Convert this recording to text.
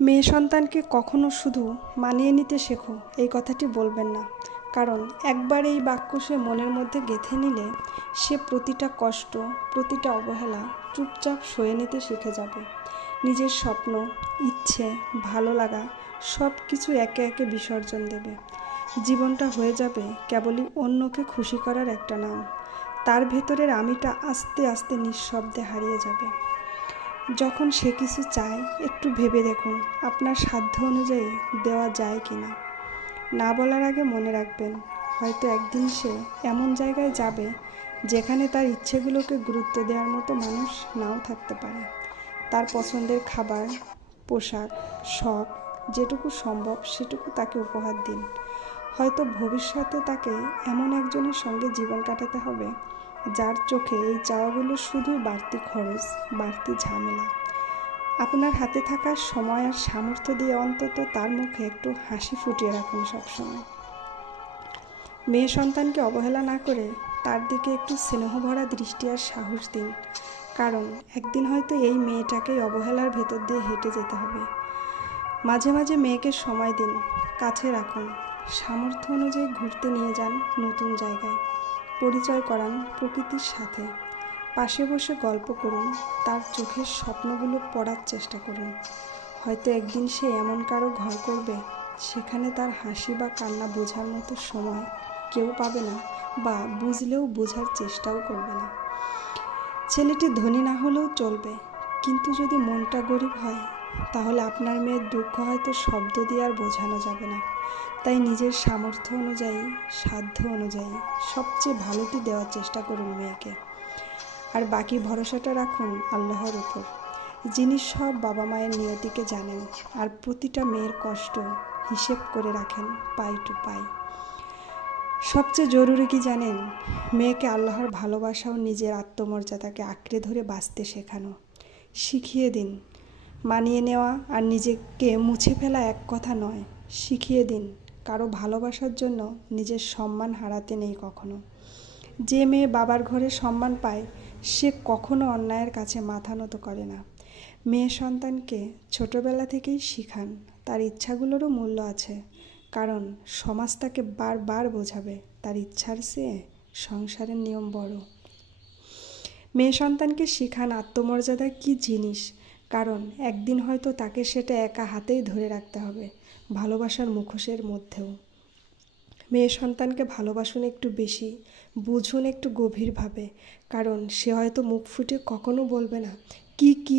মেয়ে সন্তানকে কখনো শুধু মানিয়ে নিতে শেখো এই কথাটি বলবেন না, কারণ একবার এই বাক্য সে মনের মধ্যে গেঁথে নিলে সে প্রতিটা কষ্ট, প্রতিটা অবহেলা চুপচাপ সয়ে নিতে শিখে যাবে। নিজের স্বপ্ন, ইচ্ছে, ভালো লাগা সব কিছু একে একে বিসর্জন দেবে। জীবনটা হয়ে যাবে কেবলই অন্যকে খুশি করার একটা নাম। তার ভেতরের আমিটা আস্তে আস্তে নিঃশব্দে হারিয়ে যাবে। যখন সে কিছু চায় একটু ভেবে দেখুন আপনার সাধ্য অনুযায়ী দেওয়া যায় কি না। না বলার আগে মনে রাখবেন, হয়তো একদিন সে এমন জায়গায় যাবে যেখানে তার ইচ্ছেগুলোকে গুরুত্ব দেওয়ার মতো মানুষ নাও থাকতে পারে। তার পছন্দের খাবার, পোশাক, শখ যেটুকু সম্ভব সেটুকু তাকে উপহার দিন। হয়তো ভবিষ্যতে তাকে এমন একজনের সঙ্গে জীবন কাটাতে হবে যার চোখে এই চাওয়াগুলো শুধুই বাড়তি খরচ, বাড়তি ঝামেলা। আপনার হাতে থাকা সময় আর সামর্থ্য দিয়ে অন্তত তার মুখে একটু হাসি ফুটিয়ে রাখুন সবসময়। মেয়ে সন্তানকে অবহেলা না করে তার দিকে একটু স্নেহভরা দৃষ্টি আর সাহস দিন, কারণ একদিন হয়তো এই মেয়েটাকেই অবহেলার ভেতর দিয়ে হেঁটে যেতে হবে। মাঝে মাঝে মেয়েকে সময় দিন, কাছে রাখুন, সামর্থ্য অনুযায়ী ঘুরতে নিয়ে যান নতুন জায়গায়, পরিচয় করান প্রকৃতির সাথে, পাশে বসে গল্প করুন, তার চোখের স্বপ্নগুলো পড়ার চেষ্টা করুন। হয়তো একদিন সে এমন কারো ঘর করবে সেখানে তার হাসি বা কান্না বোঝার মতো সময় কেউ পাবে না, বা বুঝলেও বোঝার চেষ্টাও করবে না। ছেলেটি ধনী না হলেও চলবে, কিন্তু যদি মনটা গরিব হয় তাহলে আপনার মেয়ের দুঃখ হয়তো শব্দ দিয়ে আর বোঝানো যাবে না। তাই নিজের সামর্থ্য অনুযায়ী, সাধ্য অনুযায়ী সবচেয়ে ভালোটি দেওয়ার চেষ্টা করুন মেয়েকে। আর বাকি ভরসাটা রাখুন আল্লাহর উপর, যিনি সব বাবা মায়ের নিয়তিকে জানেন আর প্রতিটা মেয়ের কষ্ট হিসেব করে রাখেন পাই টু পাই। সবচেয়ে জরুরি কি জানেন? মেয়েকে আল্লাহর ভালোবাসা ও নিজের আত্মমর্যাদাকে আঁকড়ে ধরে বাঁচতে শেখানো। শিখিয়ে দিন, মানিয়ে নেওয়া আর নিজেকে মুছে ফেলা এক কথা নয়। শিখিয়ে দিন, কারো ভালোবাসার জন্য নিজের সম্মান হারাতে নেই কখনো। যে মেয়ে বাবার ঘরে সম্মান পায় সে কখনো অন্যায়ের কাছে মাথা নত করে না। মেয়ে সন্তানকে ছোটবেলা থেকেই শিখান তার ইচ্ছাগুলোরও মূল্য আছে, কারণ সমাজ তাকে বারবার বোঝাবে তার ইচ্ছার চেয়ে সংসারের নিয়ম বড়। মেয়ে সন্তানকে শিখান আত্মমর্যাদা কী জিনিস, কারণ একদিন হয়তো তাকে সেটা একা হাতেই ধরে রাখতে হবে, ভালোবাসার মুখোশের মধ্যেও। মেয়ে সন্তানকে ভালোবাসুন একটু বেশি, বুঝুন একটু গভীরভাবে, কারণ সে হয়তো মুখ ফুটে কখনো বলবে না কি কি